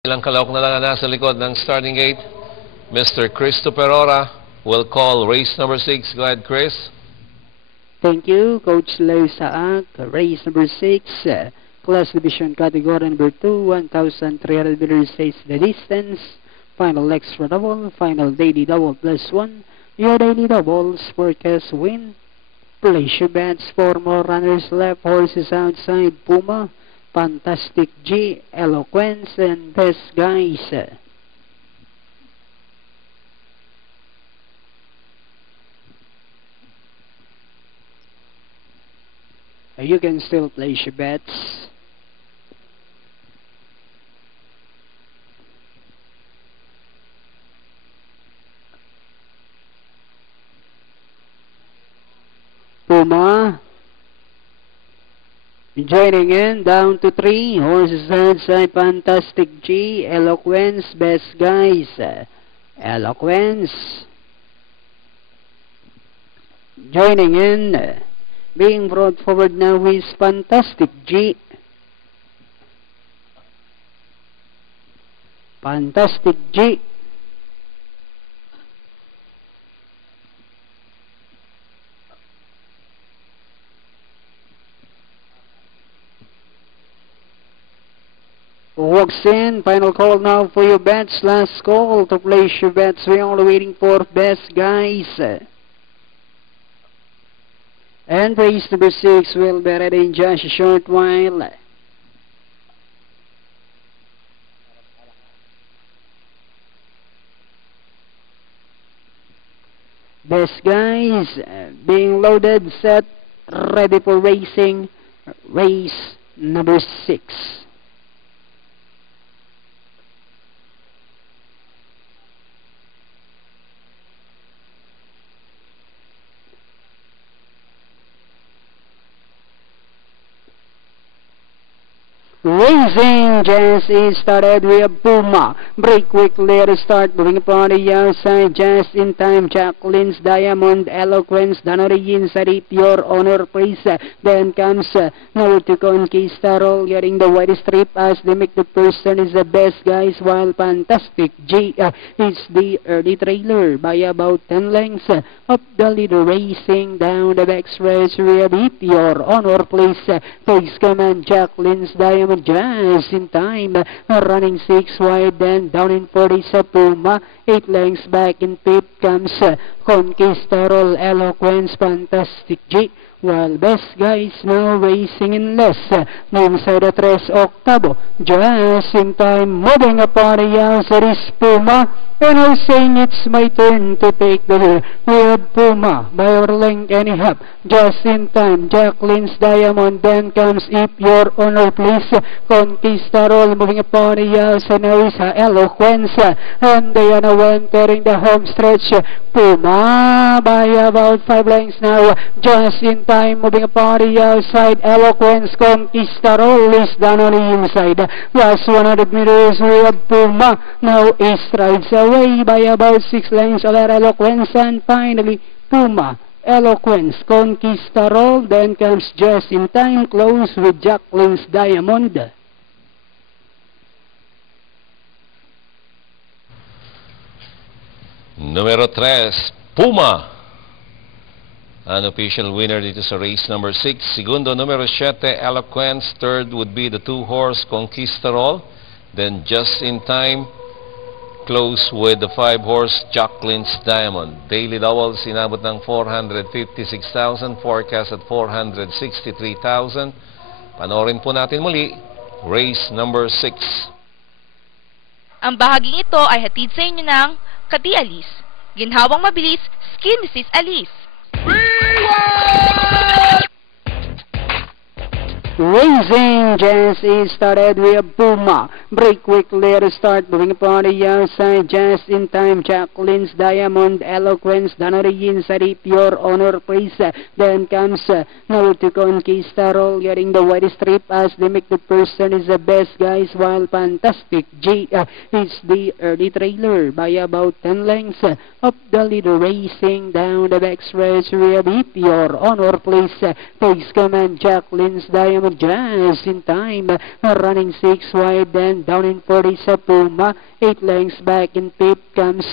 Ilang kalahok na lang nasa likod ng starting gate. Mr. Christopher Ora will call race number 6. Go ahead, Chris. Thank you, Coach Leo Saak. Race number 6, class division category number 2, 1,300 meters is the distance. Final extra double, final daily double plus 1. Your daily doubles forecast win. Place your bets for more runners left, horses outside Puma, Fantastic G, Eloquence, and Best Guys. You can still place your bets. Puma joining in, down to 3. Horses outside, Fantastic G, Eloquence, Best Guys. Eloquence joining in. Being brought forward now is Fantastic G. Fantastic G. Walks in. Final call now for your bets. Last call to place your bets. We're only waiting for Best Guys. And race number 6 will be ready in just a short while. Best Guys being loaded, set, ready for racing. Race number 6. Racing just is started. We have Puma. Break quickly at the start. Moving upon the outside. Just in time. Jacqueline's Diamond. Eloquence. Danori inside it. Your Honor, please. Then comes North to Conquistador. Getting the white strip as they make the person is the Best Guys. While Fantastic G is the early trailer by about 10 lengths. Up the leader racing down the back stretch. We have it. Your Honor, please. Takes command. Jacqueline's Diamond. Just in time, running 6 wide, then down in 40 sa Puma, 8 lengths back in 5th comes Conquistador, Eloquence, Fantastic G, while Best Guys now racing in less, inside the 3 octavo, just in time, moving upon the outside is Puma, and I'm saying it's my turn to take the lead. We have Puma by our length and a half. Just in time, Jacqueline's Diamond. Then comes If Your Honor, please. Conquistador moving upon the outside. Now is Eloquence. And they are now entering the home stretch. Puma by about 5 lengths now. Just in time, moving upon the outside. Eloquence. Conquistador is down on the inside. Last 100 meters, we have Puma. Now he strides away by about 6 lengths. Eloquence, and finally Puma, Eloquence, Conquistador. Then comes Just in Time, close with Jacqueline's Diamond. Numero 3, Puma. Unofficial winner dito sa race number 6. Segundo, numero 7, Eloquence. Third would be the 2-horse Conquistador. Then Just in Time, close with the 5-horse Jacqueline's Diamond. Daily doubles inabot ng 456,000, forecast at 463,000. Panoorin po natin muli, race number 6. Ang bahaging ito ay hatid sa inyo ng Kati Alice. Ginhawang mabilis, Skin Mrs. Alice. Racing just is started. We have Puma. Break quickly at the start. Moving upon the outside. Just in time. Jacqueline's Diamond. Eloquence. Danori inside it. Your Honor, please. Then comes North to Conquistador. Getting the white strip as they make the person is the Best Guys. While Fantastic G is the early trailer by about 10 lengths. Up the leader racing down the back stretch. We have it. Your Honor, please. Takes command. Jacqueline's Diamond. just in time. Running 6 wide, then down in 40 sa Puma. 8 lengths back in 5th comes